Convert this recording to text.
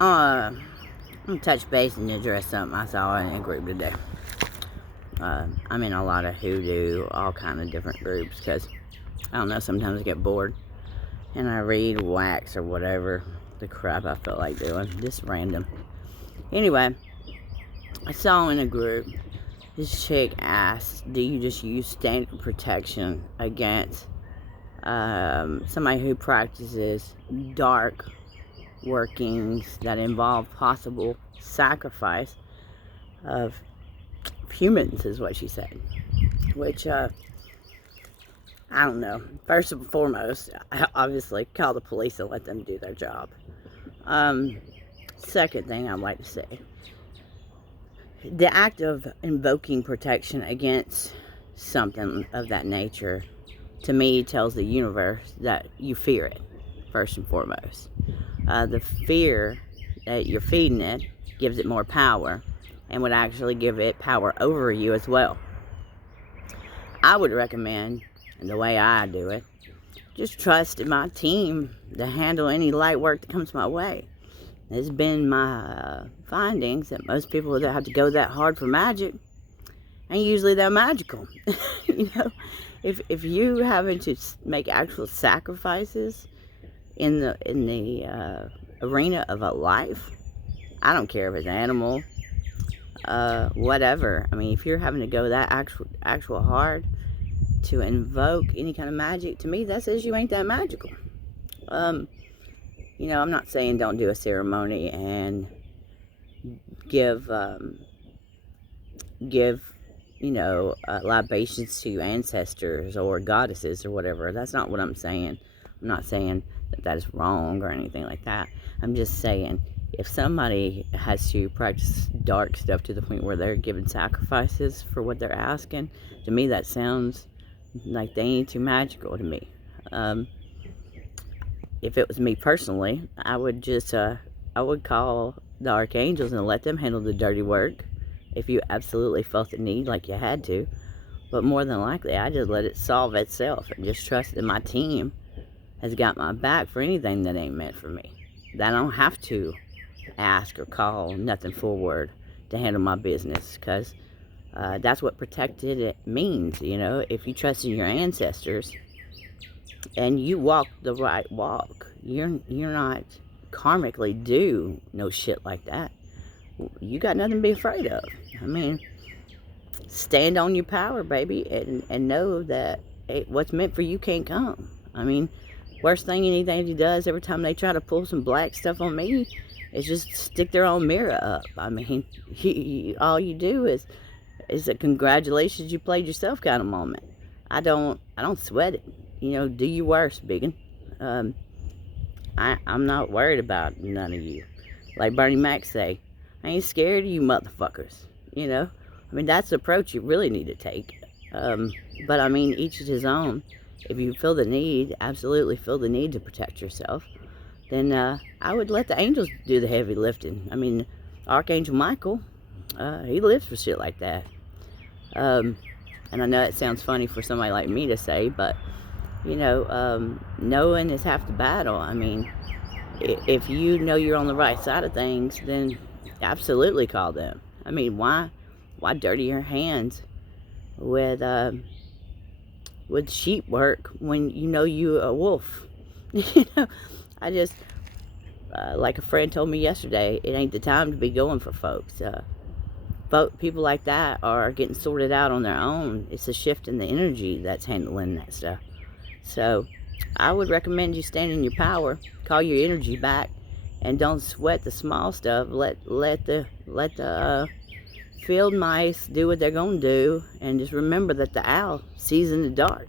I'm gonna touch base and address something I saw in a group today. I'm in a lot of hoodoo, all kind of different groups, because I don't know, sometimes I get bored and I read wax or whatever the crap I feel like doing, just random. Anyway, I saw in a group, this chick asked, do you just use standard protection against somebody who practices dark workings that involve possible sacrifice of humans, is what she said. Which, I don't know. First and foremost, I obviously call the police and let them do their job. Second thing I'd like to say, the act of invoking protection against something of that nature, to me, tells the universe that you fear it, first and foremost. The fear that you're feeding it gives it more power and would actually give it power over you as well. I would recommend, and the way I do it, just trust in my team to handle any light work that comes my way. It's been my findings that most people that have to go that hard for magic ain't usually that magical. You know, if you having to make actual sacrifices in the arena of a life, I don't care if it's an animal, whatever. I mean, if you're having to go that actual hard to invoke any kind of magic, to me that says you ain't that magical. You know, I'm not saying don't do a ceremony and give you know, libations to ancestors or goddesses or whatever. That's not what I'm saying. I'm not saying that that is wrong or anything like that. I'm just saying, if somebody has to practice dark stuff to the point where they're giving sacrifices for what they're asking, to me that sounds like they ain't too magical to me. If it was me personally, I would just, I would call the archangels and let them handle the dirty work if you absolutely felt the need like you had to. But more than likely, I just let it solve itself and just trust that my team has got my back for anything that ain't meant for me. That I don't have to ask or call nothing forward to handle my business, because that's what protected it means. You know, if you trust in your ancestors and you walk the right walk, you're not karmically do no shit like that. You got nothing to be afraid of. I mean, stand on your power, baby, and know that what's meant for you can't come. I mean, worst thing anybody does every time they try to pull some black stuff on me is just stick their own mirror up. I mean, all you do is a congratulations, you played yourself kind of moment. I don't sweat it. You know, do your worst, biggin. I'm not worried about none of you. Like Bernie Mac say, I ain't scared of you motherfuckers. You know, I mean, that's the approach you really need to take. But I mean, each is his own. If you feel the need, absolutely feel the need to protect yourself, then I would let the angels do the heavy lifting. I mean, Archangel Michael, he lives for shit like that. And I know it sounds funny for somebody like me to say, but, you know, knowing is half the battle. I mean, if you know you're on the right side of things, then absolutely call them. I mean, why dirty your hands with sheep work when you know you a wolf? You know, I just, like a friend told me yesterday, it ain't the time to be going for folks. People like that are getting sorted out on their own. It's a shift in the energy that's handling that stuff. So I would recommend you stand in your power, call your energy back, and don't sweat the small stuff. Let the field mice do what they're gonna do, and just remember that the owl sees in the dark.